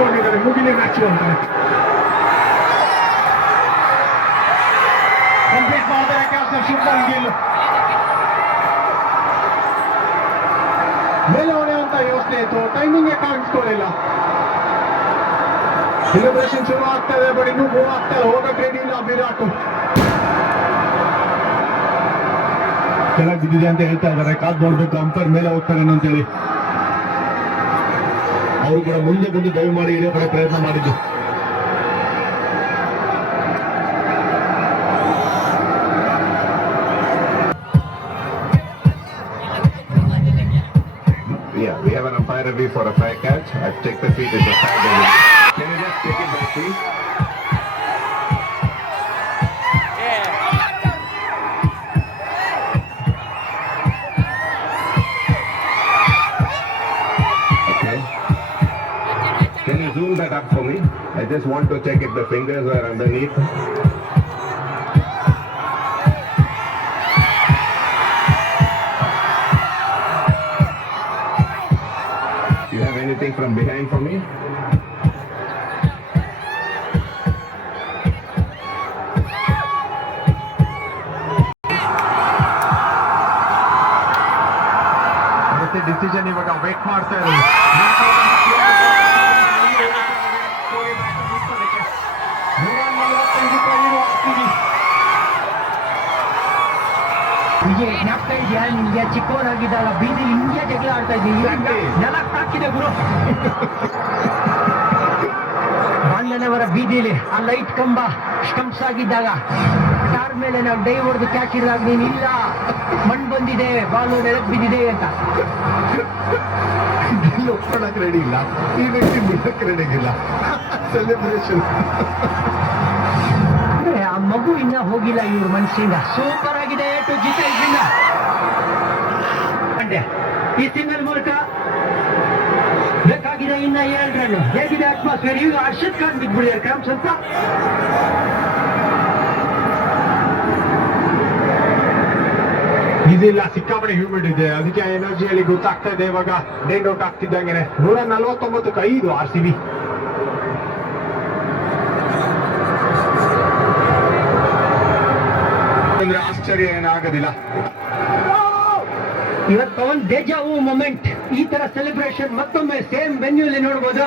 ಕೂತ್ಕೊಂಡಿದ್ದಾರೆ, ಮುಗಿಲಿ match ಅಂತಾರೆ. Complete ಮಾಡ್ತಾರೆ ಕೆಲಸ ಶುಭ್ಮನ್ ಗಿಲ್. ಮೇಲೆ ಹೊಡೆಯುವಂತ ಯೋಚನೆ ಇತ್ತು, ಟೈಮಿಂಗ್ ಕಾಣಿಸ್ಕೊಳ್ಳಿಲ್ಲ. ಸೆಲೆಬ್ರೇಷನ್ ಶುರು ಆಗ್ತಾ ಇದೆ, ಬಟ್ ಇನ್ನೂ ಮೂವ್ ಆಗ್ತಾ ಇದೆ, ಹೋಗಕ್ಕೆ ರೆಡಿ ಇಲ್ಲ ವಿರಾಟ್. ಕೆಳಗೆ ಬಿದ್ದಿದೆ ಅಂತ ಹೇಳ್ತಾ ಇದ್ದಾರೆ, ಕಾದ್ ನೋಡ್ಬೇಕು ಅಂಪೈರ್ ಮೇಲೆ ಹೋಗ್ತಾರೇನೋ ಅಂತೇಳಿ. ಅವರು ಕೂಡ ಮುಂದೆ ಬಂದು ದಯವು ಮಾಡಿ ಇದೇ ಕಡೆ ಪ್ರಯತ್ನ ಮಾಡಿದ್ದು. Yeah, we have an umpire review for a fair catch. I take the feet as a fair review. Can you just take it back, please? Okay. Can you zoom that up for me? I just want to check if the fingers are underneath. You have anything from behind for me? ಮತ್ತೆ decision ಇವಾಗ wait ಮಾಡ್ತಾ ಇರೋದು. ಹೀಗೆ ಜ್ಞಾಪಕ ಇದೆಯಾ ನಿಮ್ಗೆ? ಚಿಕ್ಕವರಾಗಿದ್ದಾಗ ಬೀದಿ ಹಿಂಗೆ ಜಗಳ ಆಡ್ತಾ ಇದ್ದೀವಿ, ನೆಲಕ್ಕೆ ಹಾಕಿದೆ ಗುರು. ಬಾಂಡ್ಲನವರ ಬೀದಿಲಿ ಆ ಲೈಟ್ ಕಂಬ ಸ್ಟಂಪ್ಸ್ ಆಗಿದ್ದಾಗ ಕಾರ್ ಮೇಲೆ ನಾವು ಡೈ ಹೊಡೆದು ಕ್ಯಾಚ್ ಇರುವಾಗ ನೀನು ಇಲ್ಲ, ಮಣ್ಣು ಬಂದಿದೆ, ಬಾಲು ನೆಲಕ್ಕೆ ಬಿದ್ದಿದೆ ಅಂತ. ಒಪ್ಕೊಳ್ಳಕ್ಕೆ ರೆಡಿ ಇಲ್ಲ ಈ ವ್ಯಕ್ತಿ, ಬಿಡಕ್ಕೆ ರೆಡಿ ಇಲ್ಲ. ಸೆಲೆಬ್ರೇಷನ್ ಅಂದ್ರೆ ಆ ಮಗು ಇನ್ನ ಹೋಗಿಲ್ಲ ಇವ್ರ ಮನಸ್ಸಿಂದ. ಸೂಪರ್ ಆಗಿದೆ ಟು ಜಿತೇಶ್ ಇಂದ. ಈ ಸಿಂಗಲ್ ಮೂಲಕ ಬೇಕಾಗಿದೆ ಇನ್ನ 7 ರನ್. ಹೇಗಿದೆ ಅಟ್ಮಾಸ್ಫಿಯರ್? ಈಗ ಹರ್ಷದ್ ಖಾನ್ ಬಿದ್ಬಿಡಿದ್ದಾರೆ ಕ್ರಾಮ್ ಸ್ವಲ್ಪ. ಇದಿಲ್ಲ, ಸಿಕ್ಕಾಪಟ್ಟೆ ಹ್ಯೂಮಿಡ್ ಇದೆ, ಅದಕ್ಕೆ ಎನರ್ಜಿಯಲ್ಲಿ ಗೊತ್ತಾಗ್ತಾ ಇದೆ. ಇವಾಗ ಡೇಟ್ ಔಟ್ ಆಗ್ತಿದ್ದಂಗೆ 149-5 RCB. ಅಂದ್ರೆ ಆಶ್ಚರ್ಯ ಏನಾಗೋದಿಲ್ಲ. ಇವತ್ತು ಪವನ್ ದೇಜಾವು ಮೊಮೆಂಟ್. ಈ ತರ ಸೆಲೆಬ್ರೇಷನ್ ಮತ್ತೊಮ್ಮೆ ಸೇಮ್ ವೆನ್ಯೂಲಿ ನೋಡ್ಬೋದು.